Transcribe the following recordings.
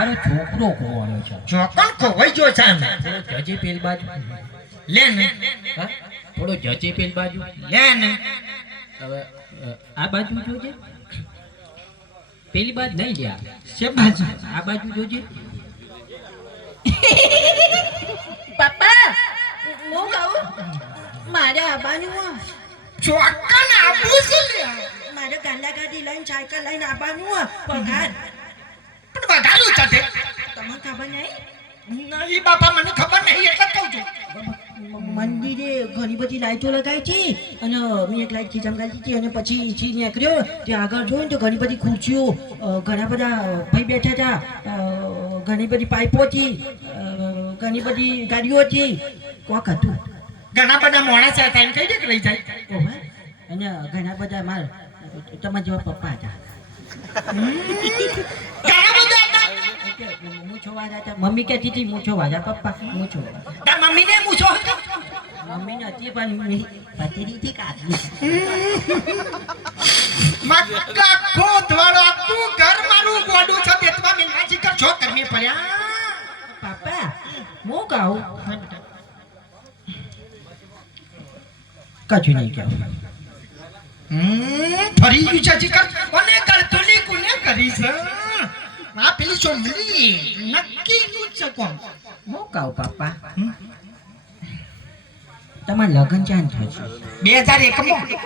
મારો છોકરો ખોવાનો છે. ચોકન ખોવાઈ ગયો છે આમ. થોડો જજે પેલ બાજુ. લે ને. હા થોડો જજે પેલ બાજુ. લે ને. હવે આ બાજુ જોજે. પેલી બાજુ નહીં લ્યા. છે બાજુ. આ બાજુ જોજે. પપ્પા હું કહું મારે આવવાનું ચોકન આવું છે લે. મારે ગાંડા ગાડી લઈને સાયકલ લઈને આવવાનું પગાર પણ વધારું છે તે. તમને ખબર નહીં નહીં બાપા મને ખબર નહીં એટલે જ કહું છું. મંદિરે ઘણી બધી લાઈટો લગાવી છે અને મેં એક લાઈટ ચમકાવી હતી અને પછી ઈથી નીકળ્યો ત્યાં આગળ જોયું ને તો ઘણી બધી ખુરશીઓ ઘણા બધા ભાઈ બેઠા હતા ઘણી બધી પાઇપો હતી ઘણી બધી ગાડીઓ હતી કોક હતું ઘણા બધા મોણા છે ટાઈમ કઈ દેખ રહી જાય. ઓહો અને ઘણા બધા માર તમારા જેવા પપ્પા હતા ઘણા બધા હતા. મૂછો વાળા હતા મમ્મી કહેતી હતી મૂછો વાળા પપ્પા મૂછો તાર મમ્મીને પૂછો. મમ્મી નથી પણ પતરીથી કાઢી મક્કા ખોદવાળો આખું ઘર મારું ગોડું છે બેતવા મિલવા જીકર છો કરમે પડ્યા. પપ્પા હું કહું કશું નહીં કહું ફરી ગયું છે જીકર કોને કરતુલી કોને કરી છે આ પેલી સોમલી નક્કી નું છે કોણ. હું કહું પપ્પા તમારા લગ્ન ચાન થશે 2001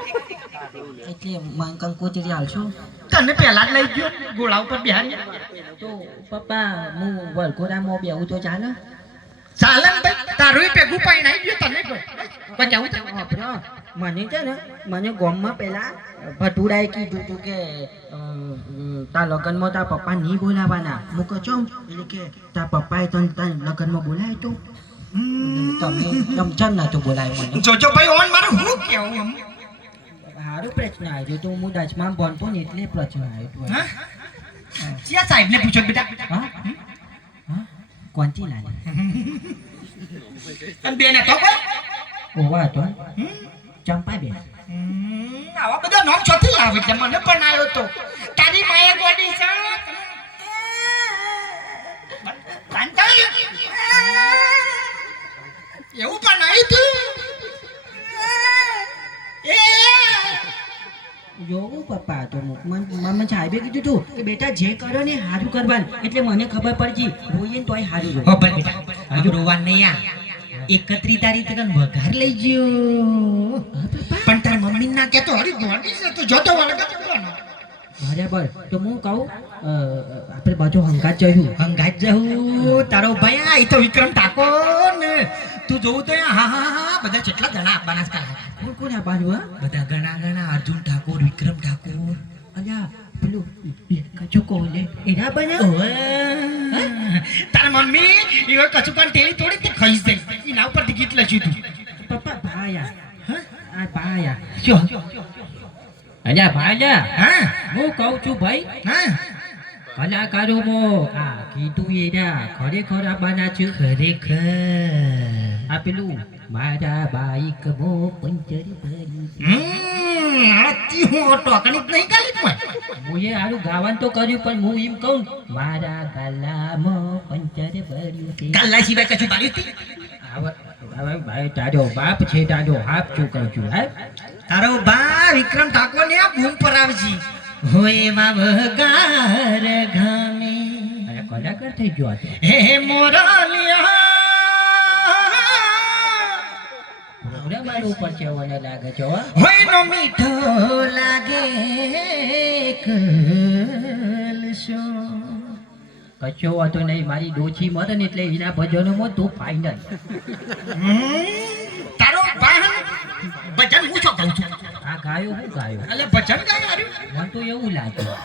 એટલે મને કંકોત્રી આવશો તને પહેલા જ લઈ ગયો ગોળા ઉપર બિહારી. તો પપ્પા હું વલકોરામાં બેહું તો ચાલે ચાલન ભાઈ તારું ભેગું પાણી ગયો તને બચાવું છે. મને છે ને મને ગામમાં પેલા ભટુડાએ કીધું હતું કે તાર લગ્નમાં તાર પપ્પા નહીં બોલાવાના હું કહું છું એટલે કે તાર પપ્પાએ તને તાર લગ્નમાં બોલાય તો તમે ચમચમ નતો બોલાયો મને જોજો ભાઈ ઓન મારું હું કેવું આમ. સારું પ્રશ્ન આવ્યો તો હું દસમાં ભણતો ને એટલે પ્રશ્ન આવ્યો હા ચિયા સાહેબને પૂછો બેટા. હા હા કોણથી લાગે અને બેને તો કોઈ ઓવા તો ચંપા બેન આવા બધા નામ ચોથી લાવે છે મને પણ આવ્યો તો તારી માયા ગોડી છે કાંતા એવું પણ નહીં તું એ જોવું પપ્પા તો મને સાહેબે કીધું તું કે બેટા જે કરો ને સારું કરવાનું એટલે મને ખબર પડી રોઈએ ને તોય સારું હો પણ બેટા હવે રોવા નહીં આ 31 તારીખે તને વઘાર લઈ ગયો પણ તાર મમ્મી ના કે તો હરી ગોડી છે તો જોતો વાળા કે બરાબર તો હું કહું આપણે બાજુ હંગાત જયું હંગાત જવું તારો ભાઈ આ ઈ તો વિક્રમ ઠાકોર ને તું જોવું તો હા હા હા બધા કેટલા જણા આપવાના છે કોણ કોણ આવવાનું હા બધા ઘણા અર્જુન ઠાકોર વિક્રમ ઠાકોર અલ્યા પેલું કચો કોલે એના બના તાર મમ્મી ઈ કચું કાન ટેલી તોડી તે ખાઈ જાય એના ઉપર ટિકિટ લખ્યું તું પપ્પા ભાયા હા આ ભાયા જો અલ્યા ભાઈલા હા હું કહું છું ભાઈ હા કલાકારોમાં આ કીધું એના ખરેખર આ બાના છે. ખરેખર આ પેલું મારા બાઈક મો પંચર ભરી આતી હું ટોકણી જ નહીં કાલી પણ હું એ હારું ગાવાનું તો કર્યું પણ હું એમ કહું મારા ગલામાં પંચર ભર્યું છે. ગલ્લા સિવાય કશું પાડ્યું તી હવે ભાઈ તારો બાપ છે તારો હાફ શું કહું છું હે તારો બા વિક્રમ ઠાકોર ને આ બૂમ પર આવજી હોય માં વગાર ગામે અરે કલાકાર થઈ ગયો હતો. હે મોરલિયા મારું ઉપર છે મને લાગે છે હો. હોય નો મીઠો લાગે કલશો કશો વાતો નહીં મારી ડોછી મરે ને એટલે એના ભજનોમાં તું ફાઇનલ. તારો બા ભજન હું છો કહું છું આ ગાયો હું ગાયો એટલે ભજન ગાય હારું મને તો એવું લાગ્યું.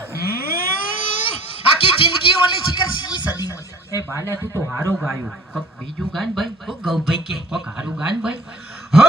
આખી જિંદગી ઓલી શિખર સી સદીમાં એ બાલા તું તો હારો ગાયું કોક બીજું ગાન ભાઈ ગૌભાઈ કે કોક હારું ગાન ભાઈ. હા